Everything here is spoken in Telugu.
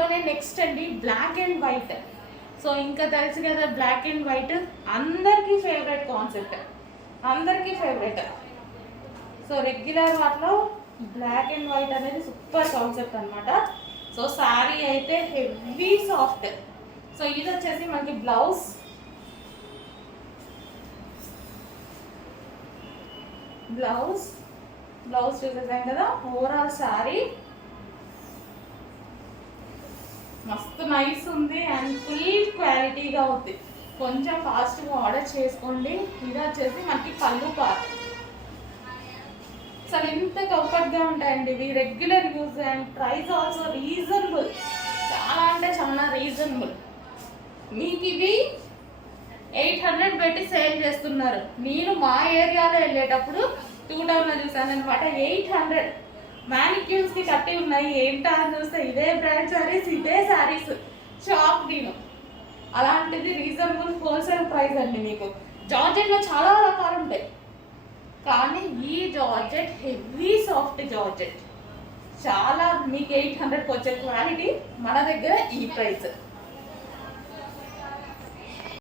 అందులోనే నెక్స్ట్ అండి బ్లాక్ అండ్ వైట్. సో ఇంకా తెలుసు కదా బ్లాక్ అండ్ వైట్ అందరికీ ఫేవరెట్ కాన్సెప్ట్, అందరికీ ఫేవరెట్. సో రెగ్యులర్ వాటిలో బ్లాక్ అండ్ వైట్ అనేది సూపర్ కాన్సెప్ట్ అనమాట. సో శారీ అయితే హెవీ సాఫ్ట్. సో ఇది వచ్చేసి మనకి బ్లౌజ్. బ్లౌజ్ చూసేసాం కదా. ఓవరాల్ శారీ మస్తు నైస్ ఉంది అండ్ ఫుల్ క్వాలిటీగా ఉంది. కొంచెం ఫాస్ట్గా ఆర్డర్ చేసుకోండి. ఇది వచ్చేసి మనకి పళ్ళు పార్ట్. అసలు ఎంత కంఫర్ట్గా ఉంటాయండి ఇవి, regular use and price also reasonable, చాలా అంటే చాలా రీజనబుల్. మీకు ఇవి 800 పెట్టి సేల్ చేస్తున్నారు. నేను మా ఏరియాలో వెళ్ళేటప్పుడు 2000 చూసాను అనమాట. 800 మ్యానిక్యూన్స్కి కట్టి ఉన్నాయి. ఏంటా అని చూస్తే ఇదే బ్రాండ్ శారీస్, ఇదే శారీస్. షాప్ నేను. అలాంటిది రీజనబుల్ హోల్సేల్ ప్రైస్ అండి. మీకు జార్జెట్లో చాలా రకాలు ఉంటాయి, కానీ ఈ జార్జెట్ హెవీ సాఫ్ట్ జార్జెట్ చాలా. మీకు 800కి వచ్చే క్వాలిటీ మన దగ్గర ఈ ప్రైస్.